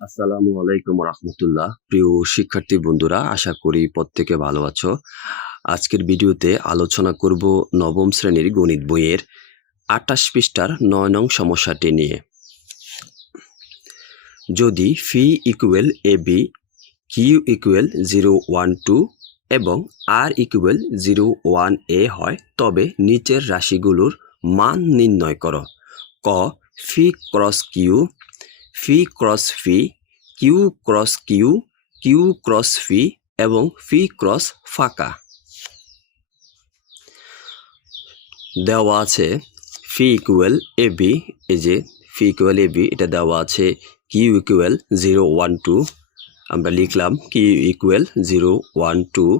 আসসালামু আলাইকুম রহমতুল্লাহ। প্রিয় শিক্ষার্থী বন্ধুরা, আশা করি প্রত্যেকে ভালো আছো। আজকের ভিডিওতে আলোচনা করব নবম শ্রেণীর গণিত বইয়ের 28 পৃষ্ঠার 9 নং সমস্যাটি নিয়ে। যদি ফি equal A B, Q equal 0, 1, 2 এবং আর ইকুয়াল 0, 1, a হয়, তবে নিচের রাশিগুলোর মান নির্ণয় করো। ক, P cross Q, P cross P, Q cross Q, Q cross P এবং ফি ক্রস ফাঁকা। দেওয়া আছে ফি ইকুয়াল এ বি, এই যে ফি ইকুয়াল এ বি এটা দেওয়া আছে। কিউ ইকুয়াল 0, 1, 2, আমরা লিখলাম কিউ ইকুয়াল 0, 1, 2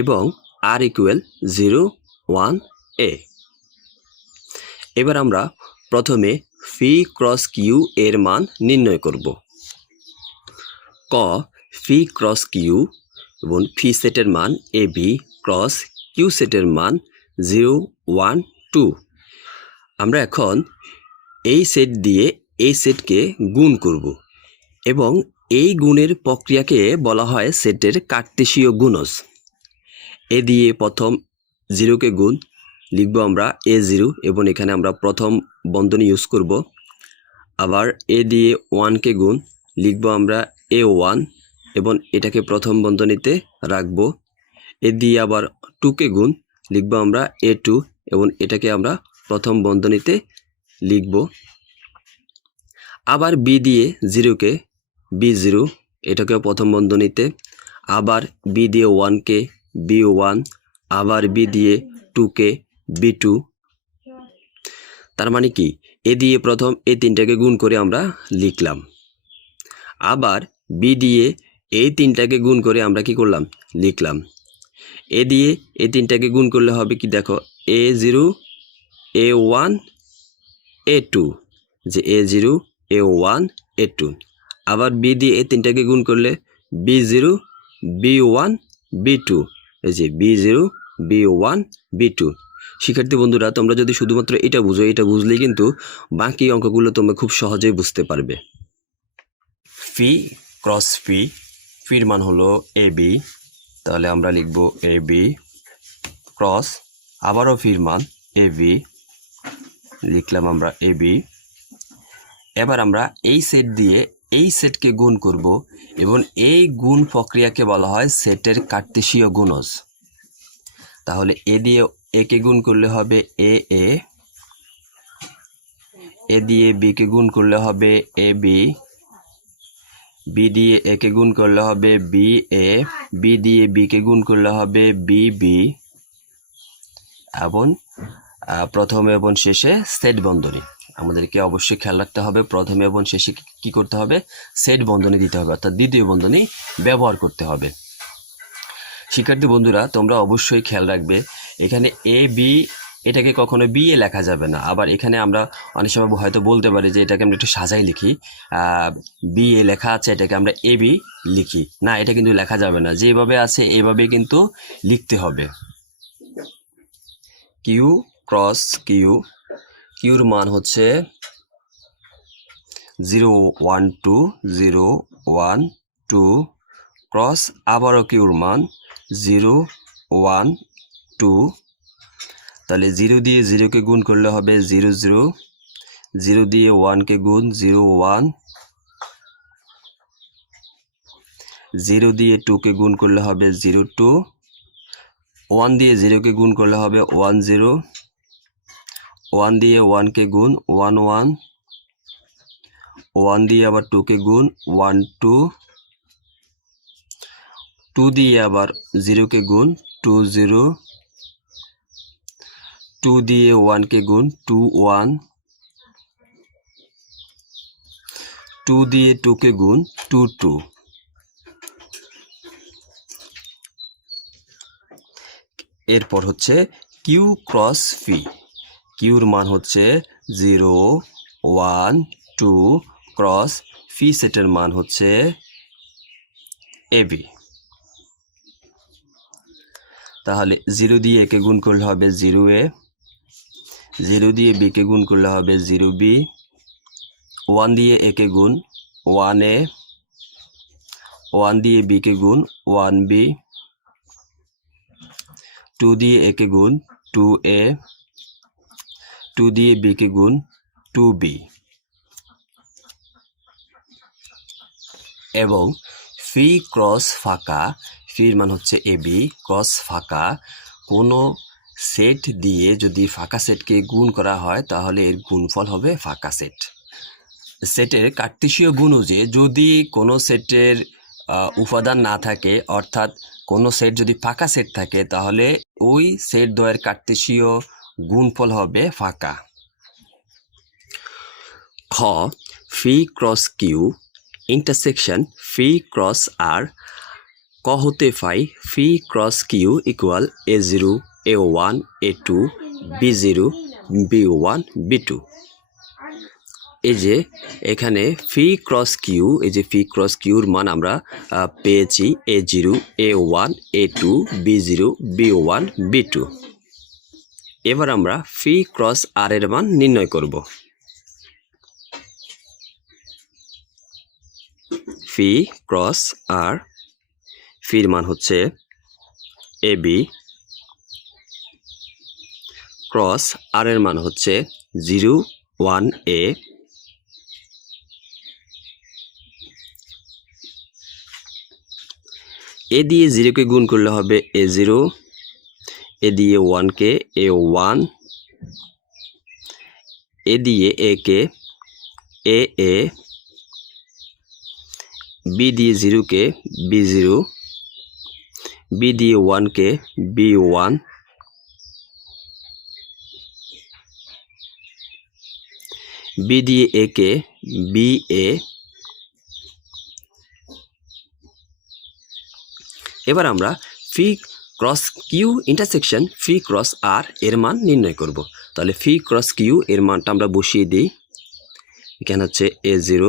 এবং আর ইকুয়াল 0, 1, a। এবার আমরা প্রথমে ফি ক্রস কিউ এর মান নির্ণয় করব। ক, ফি ক্রস কিউ এবং ফি সেটের মান এ বি ক্রস কিউ সেটের মান 0, 1, 2। আমরা এখন এই সেট দিয়ে এই সেটকে গুণ করব এবং এই গুণের প্রক্রিয়াকে বলা হয় সেটের কার্টেসীয় গুণজ। এ দিয়ে প্রথম 0কে গুণ লিখব আমরা a0 এবং এখানে আমরা প্রথম বন্ধনী ইউজ করব। আবার এ দিয়ে 1কে গুণ লিখব আমরা a1 এবং এটাকে প্রথম বন্ধনীতে রাখব। এ দিয়ে আবার 2কে গুণ লিখব আমরা a2 এবং এটাকে আমরা প্রথম বন্ধনীতে লিখব। আবার বি দিয়ে 0কে b0, এটাকেও প্রথম বন্ধনীতে। আবার বি দিয়ে 1কে b1, আবার বি দিয়ে 2কে b2। তার মানে কি, এ দিয়ে প্রথম এই তিনটাকে গুণ করে আমরা লিখলাম। আবার বি দিয়ে এই তিনটাকে গুণ করে আমরা কি করলাম, লিখলাম। এ দিয়ে এই তিনটাকে গুণ করলে হবে কি, দেখো a0, a1, a2, যে a0, a1, a2। আবার বি দিয়ে এই তিনটাকে গুণ করলে b0, b1, b2, এই যে b0, b1, b2। শিক্ষার্থী বন্ধুরা, তোমরা যদি শুধুমাত্র এটা বুঝো, এটা বুঝলেই কিন্তু বাকি অঙ্কগুলো তোমরা খুব সহজেই বুঝতে পারবে। ফি ক্রস ফি, ফির মান হলো এ বি, তাহলে আমরা লিখব এ বি ক্রস আবারও ফির মান এ বি, লিখলাম আমরা এ বি। এবার আমরা এই সেট দিয়ে এই সেটকে গুণ করব এবং এই গুণ প্রক্রিয়াকে বলা হয় সেটের কার্টেসীয় গুণজ। তাহলে এ দিয়ে একে গুণ করলে হবে এ এ, এ দিয়ে বিকে গুণ করলে হবে এ বি, বি দিয়ে একে গুণ করলে হবে বি এ, বি দিয়ে বিকে গুণ করলে হবে বি বি এবং প্রথমে এবং শেষে সেট বন্ধনী। আমাদেরকে অবশ্যই খেয়াল রাখতে হবে, প্রথমে এবং শেষে কি করতে হবে, সেট বন্ধনী দিতে হবে, অর্থাৎ দ্বিতীয় বন্ধনী ব্যবহার করতে হবে। শিক্ষার্থী বন্ধুরা, তোমরা অবশ্যই খেয়াল রাখবে, এখানে এ বি এটাকে কখনো বি এ লেখা যাবে না। আবার এখানে আমরা অনেক সময় হয়তো বলতে পারি যে এটাকে আমরা একটু সাজাই লিখি, বি এ লেখা আছে, এটাকে আমরা এ বি লিখি না, এটা কিন্তু লেখা যাবে না। যেভাবে আছে এইভাবে কিন্তু লিখতে হবে। কিউ ক্রস কিউ, কিউর মান হচ্ছে 0, 1, 2, 0, 1, 2 ক্রস আবারও কিউর মান 0, 1, 2। তাহলে 0 দিয়ে 0কে গুণ করলে হবে 0, 0, 0 দিয়ে 1কে গুণ 0, 1, 0 দিয়ে 2কে গুণ করলে হবে 0, 2, 1 দিয়ে 0কে গুণ করলে হবে 1, 0, 1 দিয়ে 1কে গুণ 1, 1, 1 দিয়ে আবার 2কে গুণ 1, 2, 2 দিয়ে আবার 0কে গুণ 2, 0, 2 দিয়ে 1কে গুণ 2, 1, 2 দিয়ে 2কে গুণ 2, 2। এরপর হচ্ছে কিউ ক্রস ফি, কিউর মান হচ্ছে 0, 1, 2 ক্রস ফি সেটের মান হচ্ছে এ বি। তাহলে 0 দিয়ে একে গুণ করলে হবে 0a, 0 দিয়ে বিকে গুণ করলে হবে 0b, 1 দিয়ে একে গুণ 1a, 1 দিয়ে b কে গুণ 1b, 2 দিয়ে a কে গুণ 2a, 2 দিয়ে b কে গুণ 2b, এবং ফি ক্রস ফাঁকা, ফির মান হচ্ছে ab, ক্রস ফাঁকা কোনো সেট দিয়ে যদি ফাঁকা সেটকে গুণ করা হয় তাহলে এর গুণফল হবে ফাঁকা সেট। সেটের কার্টেশীয় গুণ যে যদি কোনো সেটের উপাদান না থাকে, অর্থাৎ কোনো সেট যদি ফাঁকা সেট থাকে তাহলে ওই সেট দ্বয়ের কার্টেশীয় গুণফল হবে ফাঁকা। খ, P cross Q intersection P cross R. ক হতে পাই P cross Q equal a0, a1, a2, b0, b1, b2। এই যে এখানে ফি ক্রস কিউ, এই যে ফি ক্রস কিউর মান আমরা পেয়েছি a0, a1, a2, b0, b1, b2। এবার আমরা ফি ক্রস আর এর মান নির্ণয় করব। ফি ক্রস আর, ফির মান হচ্ছে ab, ক্রস আর এর মান হচ্ছে 0, 1a, এ দিয়ে 0কে গুণ করলে হবে a0, এ দিয়ে 1কে a1, এ দিয়ে a কে a, b দিয়ে 0কে b0, b দিয়ে 1কে b1, b দিয়ে a কে ba, এবার আমরা ফি cross Q intersection P cross আর এর মান নির্ণয় করব। তাহলে ফি ক্রস কিউ এর মানটা আমরা বসিয়ে দিই। এখানে হচ্ছে a0,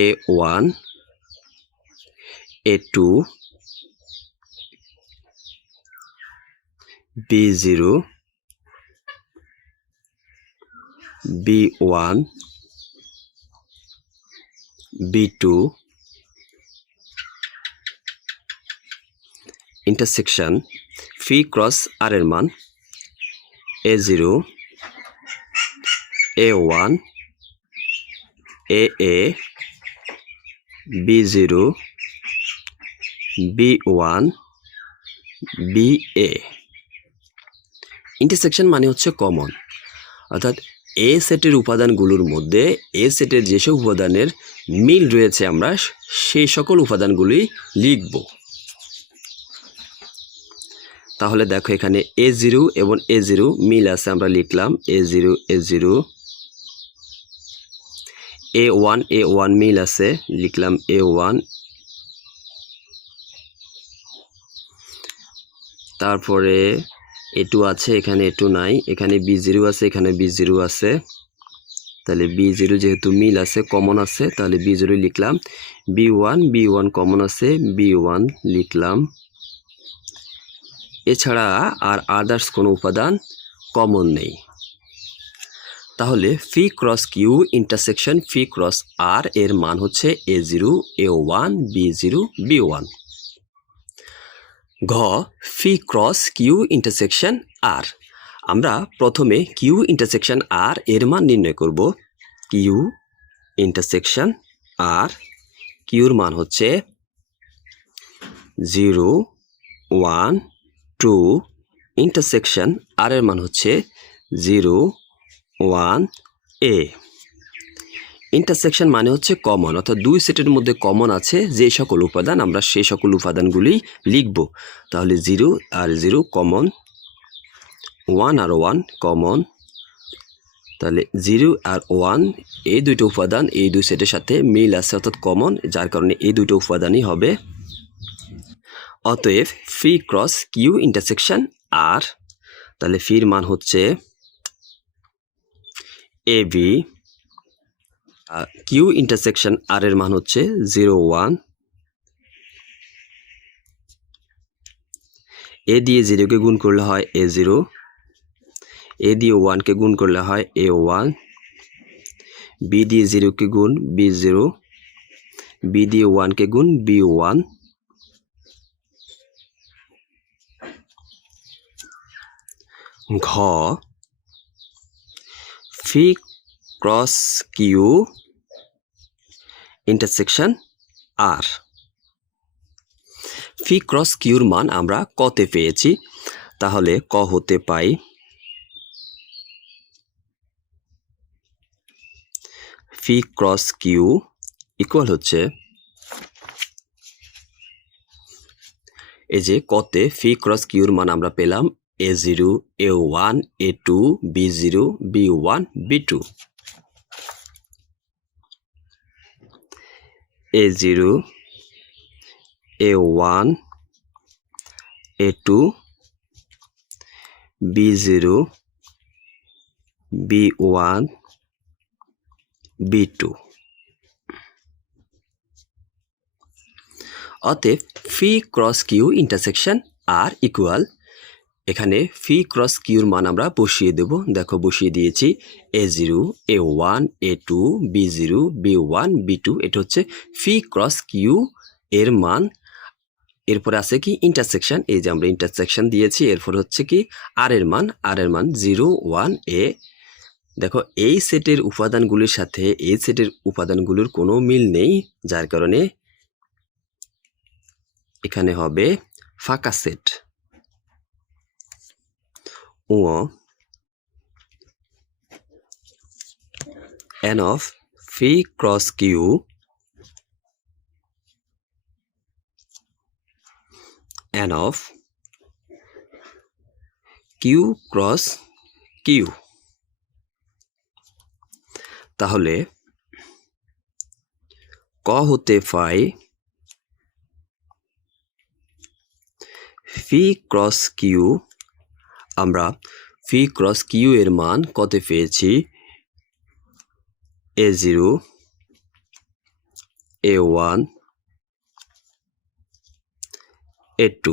a1, a2, b0, b1, b2, intersection P cross আর এর মান a0, a1, a, b0, b1, ba। Intersection মানে হচ্ছে কমন, অর্থাৎ এ সেটের উপাদানগুলোর মধ্যে এ সেটের যেসব উপাদানের মিল রয়েছে আমরা সেই সকল উপাদানগুলি লিখব। তাহলে দেখো এখানে a0 এবং a0 মিল আছে, আমরা লিখলাম a0, a0, a1, a1 মিল আছে, লিখলাম a1, তারপরে a2 আছে, এখানে a2 নাই, এখানে b0 আছে, এখানে b0 আছে, তাহলে b0 যেহেতু মিল আছে কমন আছে তাহলে b0 লিখলাম, b1, b1 কমন আছে, b1 লিখলাম। এছাড়া আর আদার্স কোনো উপাদান কমন নেই। তাহলে ফি cross Q intersection P cross আর এর মান হচ্ছে a0, a1, b0, b1। ঘ, ফি ক্রস কিউ ইন্টারসেকশন আর। আমরা প্রথমে কিউ ইন্টারসেকশন আর এর মান নির্ণয় করব। কিউ ইন্টারসেকশন আর, কিউর মান হচ্ছে 0, 1, 2, ইন্টারসেকশন আর এর মান হচ্ছে 0, 1, a। ইন্টারসেকশন মানে হচ্ছে কমন, অর্থাৎ দুই সেটের মধ্যে কমন আছে যে সকল উপাদান আমরা সেই সকল উপাদানগুলি লিখব। তাহলে 0 আর 0 কমন, 1 আর 1 কমন, তাহলে 0 আর 1 এই দুটো উপাদান এই দুই সেটের সাথে মিল আছে অর্থাৎ কমন, যার কারণে এই দুটো উপাদানই হবে। অতএব ফি ক্রস কিউ ইন্টারসেকশন আর, তাহলে ফির মান হচ্ছে ab, কিউ ইন্টারসেকশন আর এর মান হচ্ছে 0, 1, এ দিয়ে 0কে গুণ করলে হয় a0, এ দিয়ে 1কে গুণ করলে হয় a1, বি দিয়ে 0-কে গুণ B0, বি দিয়ে 1-কে গুণ B1, ঘ পি ক্রস কিউ ইন্টারসেকশন আর। পি ক্রস কিউর মান আমরা কতে পেয়েছি, তাহলে ক হতে পাই পি ক্রস কিউ ইকুয়াল হচ্ছে, এই যে কতে পি ক্রস কিউর মান আমরা পেলাম A0, A1, A2, B0, B1, B2, A0, A1, A2, B0, B1, B2। অতএব P cross Q intersection R equal, এখানে পি ক্রস কিউর মান আমরা বসিয়ে দেব। দেখো বসিয়ে দিয়েছি A0, A1, A2, B0, B1, B2, এটা হচ্ছে পি ক্রস কিউ এর মান। এরপরে আছে কি ইন্টারসেকশন, এই যে আমরা ইন্টারসেকশন দিয়েছি। এরপর হচ্ছে কি আর এর মান, 0, 1, A। দেখো এই সেটের উপাদানগুলির সাথে এই সেটের উপাদানগুলোর কোনো মিল নেই, যার কারণে এখানে হবে ফাঁকা সেট। ও n of phi cross q n of q cross q, তাহলে ক হতে পাই phi cross q, আমরা phi cross q এর মান কতে পেয়েছি A0, A1, A2,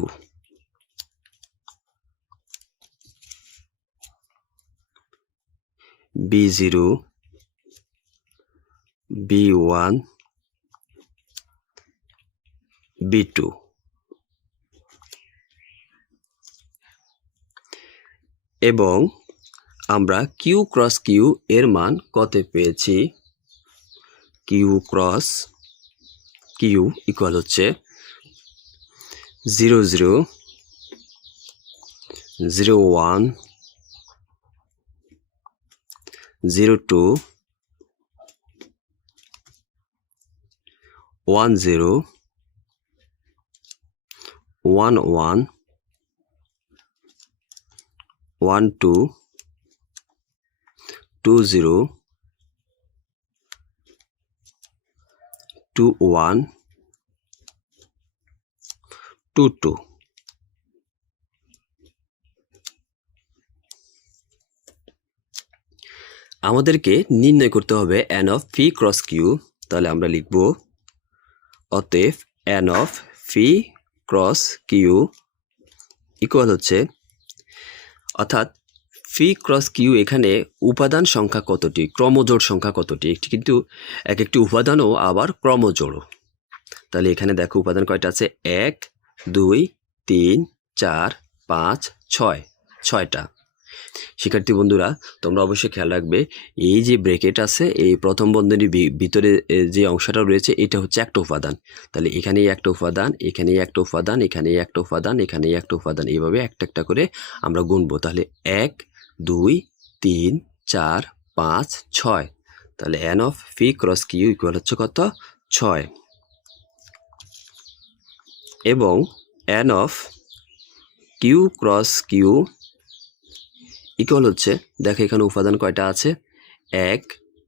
B0, B1, B2। এবং আমরা কিউ ক্রস কিউ এর মান কত পেয়েছি, কিউ ক্রস কিউ ইকুয়াল হচ্ছে 0, 0, 0, 1, 0, 2, 1, 0, 1, 1, 1, 2, 2, 0, 2, 1, 2, 2। আমাদেরকে নির্ণয় করতে হবে n of phi cross q, তাহলে আমরা লিখব অতএব n of phi cross q equal হচ্ছে, অর্থাৎ phi cross q এখানে উপাদান সংখ্যা কতটি, ক্রমজোড় সংখ্যা কতটি, কিন্তু এক একটি উপাদানও আবার ক্রমজোড়। তাহলে এখানে দেখো উপাদান কয়টা আছে, 1, 2, 3, 4, 5, 6, 6টা। শিক্ষার্থী বন্ধুরা তোমরা অবশ্যই খেয়াল রাখবে, এই যে ব্র্যাকেট আছে এই প্রথম বন্ধনীর ভিতরে যে অংশটা রয়েছে এটা হচ্ছে একটা উপাদান। তাহলে এখানেই একটা উপাদান, এখানেই একটা উপাদান, এখানেই একটা উপাদান, এখানেই একটা উপাদান, এইভাবে একটা একটা করে আমরা গুনবো। তাহলে 1, 2, 3, 4, 5, 6। তাহলে n of phi cross q equal হচ্ছে কত, 6। এবং n of q cross q equal হচ্ছে, দেখো এখানে উপাদান কয়টা আছে, 1,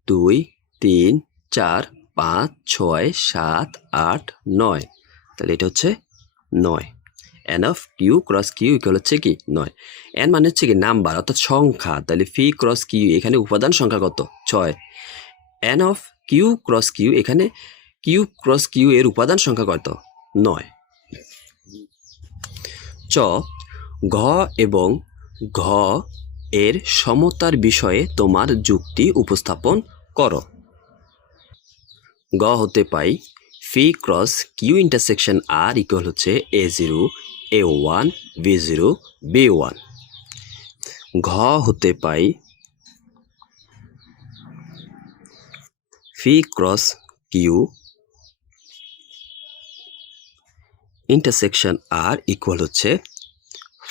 2, 3, 4, 5, 6, 7, 8, 9। তাহলে এটা হচ্ছে 9। n of q cross q equal হচ্ছে কি 9। n মানে হচ্ছে কি নাম্বার, অর্থাৎ সংখ্যা। তাহলে phi cross q এখানে উপাদান সংখ্যা কত, 6। n of q cross q এখানে q cross q এর উপাদান সংখ্যা কত, 9। চ ঘ এবং ঘ এর সমতার বিষয়ে তোমার যুক্তি উপস্থাপন করো। গ হতে পাই P cross Q intersection R equal হচ্ছে A0 A1 B0 B1। ঘ হতে পাই P cross Q intersection R equal হচ্ছে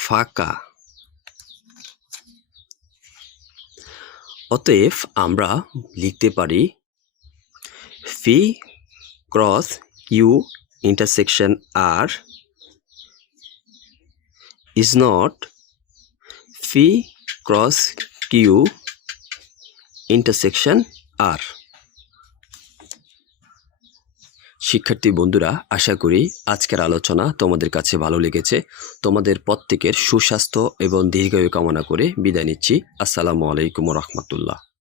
ফাঁকা। অতএব আমরা লিখতে পারি P cross Q intersection R is not P cross Q intersection R. শিক্ষার্থী বন্ধুরা, আশা করি আজকের আলোচনা তোমাদের কাছে ভালো লেগেছে। তোমাদের প্রত্যেকের সুস্বাস্থ্য এবং দীর্ঘায়ু কামনা করে বিদায় নিচ্ছি। আসসালামু আলাইকুম ওয়া রাহমাতুল্লাহ।